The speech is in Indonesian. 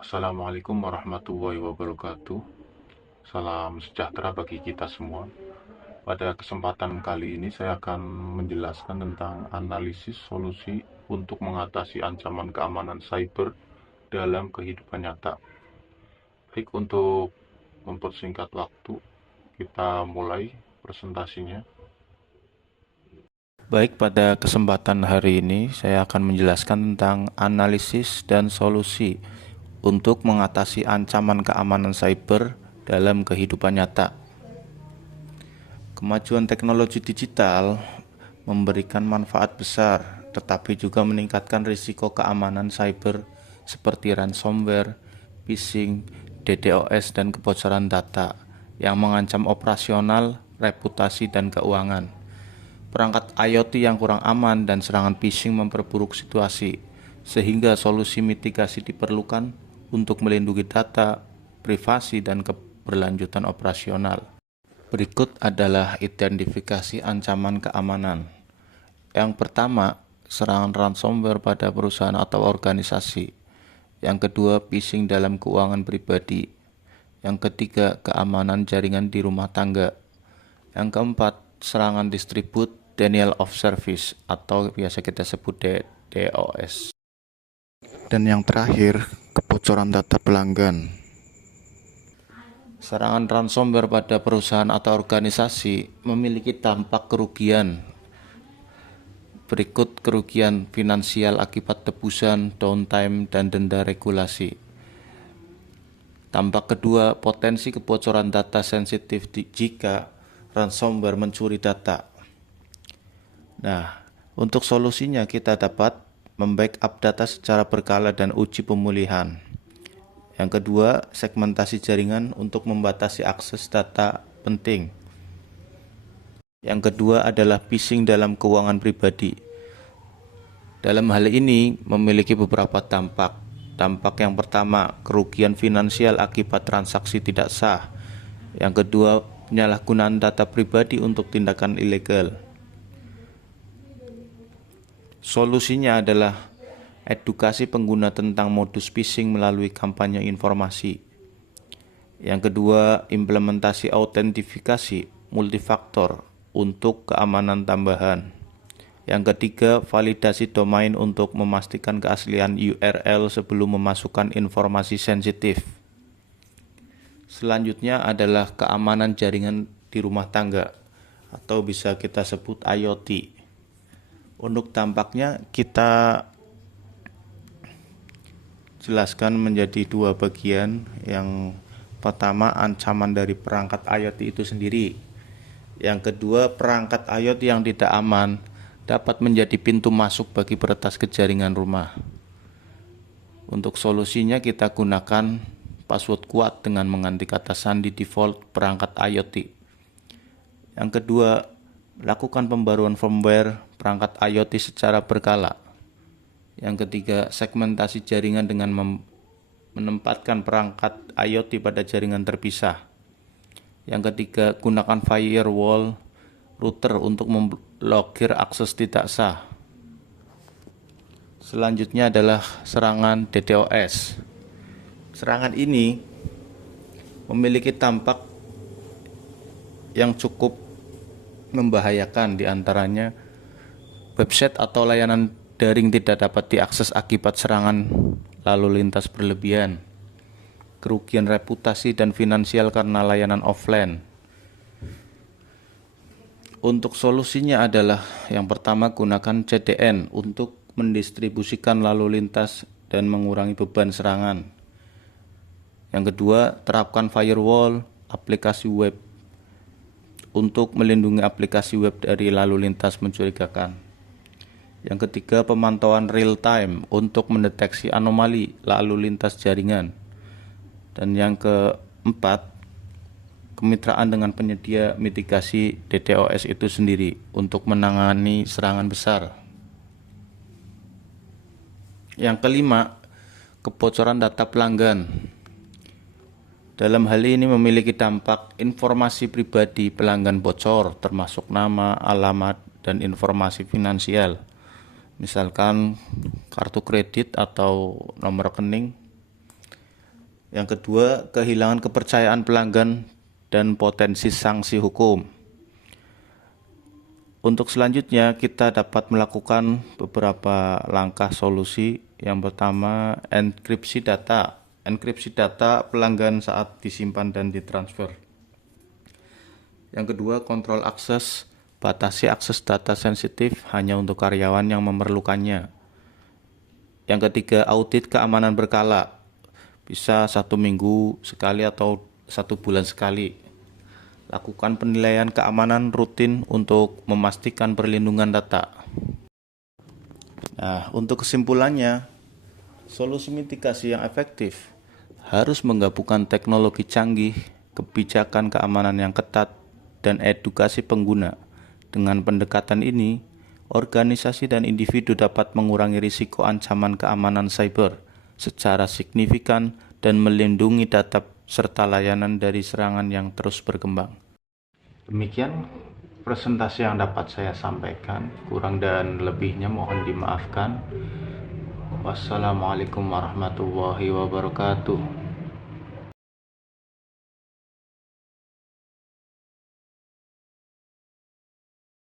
Assalamualaikum warahmatullahi wabarakatuh. Salam sejahtera bagi kita semua. Pada kesempatan kali ini saya akan menjelaskan tentang analisis solusi untuk mengatasi ancaman keamanan cyber dalam kehidupan nyata. Baik, untuk mempersingkat waktu, kita mulai presentasinya. Baik, pada kesempatan hari ini saya akan menjelaskan tentang analisis dan solusi untuk mengatasi ancaman keamanan cyber dalam kehidupan nyata. Kemajuan teknologi digital memberikan manfaat besar, tetapi juga meningkatkan risiko keamanan cyber seperti ransomware, phishing, DDoS, dan kebocoran data yang mengancam operasional, reputasi, dan keuangan. Perangkat IoT yang kurang aman dan serangan phishing memperburuk situasi, sehingga solusi mitigasi diperlukan untuk melindungi data, privasi, dan keberlanjutan operasional. Berikut adalah identifikasi ancaman keamanan. Yang pertama, serangan ransomware pada perusahaan atau organisasi. Yang kedua, phishing dalam keuangan pribadi. Yang ketiga, keamanan jaringan di rumah tangga. Yang keempat, serangan distribut denial of service atau biasa kita sebut DDoS. Dan yang terakhir, kebocoran data pelanggan. Serangan ransomware pada perusahaan atau organisasi memiliki dampak kerugian. Berikut kerugian finansial akibat tebusan, downtime, dan denda regulasi. Dampak kedua, potensi kebocoran data sensitif jika ransomware mencuri data. Nah, untuk solusinya kita dapat membackup data secara berkala dan uji pemulihan. Yang kedua, segmentasi jaringan untuk membatasi akses data penting. Yang kedua adalah phishing dalam keuangan pribadi. Dalam hal ini memiliki beberapa dampak. Dampak yang pertama, kerugian finansial akibat transaksi tidak sah. Yang kedua, penyalahgunaan data pribadi untuk tindakan ilegal. Solusinya adalah edukasi pengguna tentang modus phishing melalui kampanye informasi. Yang kedua, implementasi autentifikasi multifaktor untuk keamanan tambahan. Yang ketiga, validasi domain untuk memastikan keaslian URL sebelum memasukkan informasi sensitif. Selanjutnya adalah keamanan jaringan di rumah tangga atau bisa kita sebut IoT. Untuk dampaknya kita jelaskan menjadi dua bagian. Yang pertama, ancaman dari perangkat IoT itu sendiri. Yang kedua, perangkat IoT yang tidak aman dapat menjadi pintu masuk bagi peretas ke jaringan rumah. Untuk solusinya kita gunakan password kuat dengan mengganti kata sandi default perangkat IoT. Yang kedua, lakukan pembaruan firmware perangkat IoT secara berkala. Yang ketiga, segmentasi jaringan dengan menempatkan perangkat IoT pada jaringan terpisah. Yang ketiga, gunakan firewall router untuk memblokir akses tidak sah. Selanjutnya adalah serangan DDoS. Serangan ini memiliki dampak yang cukup membahayakan, diantaranya website atau layanan daring tidak dapat diakses akibat serangan lalu lintas berlebihan, kerugian reputasi dan finansial karena layanan offline. Untuk solusinya adalah yang pertama, gunakan CDN untuk mendistribusikan lalu lintas dan mengurangi beban serangan. Yang kedua, terapkan firewall aplikasi web untuk melindungi aplikasi web dari lalu lintas mencurigakan. Yang ketiga, pemantauan real time untuk mendeteksi anomali lalu lintas jaringan. Dan yang keempat, kemitraan dengan penyedia mitigasi DDoS itu sendiri untuk menangani serangan besar. Yang kelima, kebocoran data pelanggan. Dalam hal ini memiliki dampak informasi pribadi pelanggan bocor, termasuk nama, alamat, dan informasi finansial. Misalkan kartu kredit atau nomor rekening. Yang kedua, kehilangan kepercayaan pelanggan dan potensi sanksi hukum. Untuk selanjutnya, kita dapat melakukan beberapa langkah solusi. Yang pertama, enkripsi data. Enkripsi data pelanggan saat disimpan dan ditransfer. Yang kedua, kontrol akses. Batasi akses data sensitif hanya untuk karyawan yang memerlukannya. Yang ketiga, audit keamanan berkala. Bisa 1 minggu sekali atau 1 bulan sekali. Lakukan penilaian keamanan rutin untuk memastikan perlindungan data. Nah, untuk kesimpulannya, solusi mitigasi yang efektif harus menggabungkan teknologi canggih, kebijakan keamanan yang ketat, dan edukasi pengguna. Dengan pendekatan ini, organisasi dan individu dapat mengurangi risiko ancaman keamanan cyber secara signifikan dan melindungi data serta layanan dari serangan yang terus berkembang. Demikian presentasi yang dapat saya sampaikan. Kurang dan lebihnya mohon dimaafkan. Wassalamualaikum warahmatullahi wabarakatuh.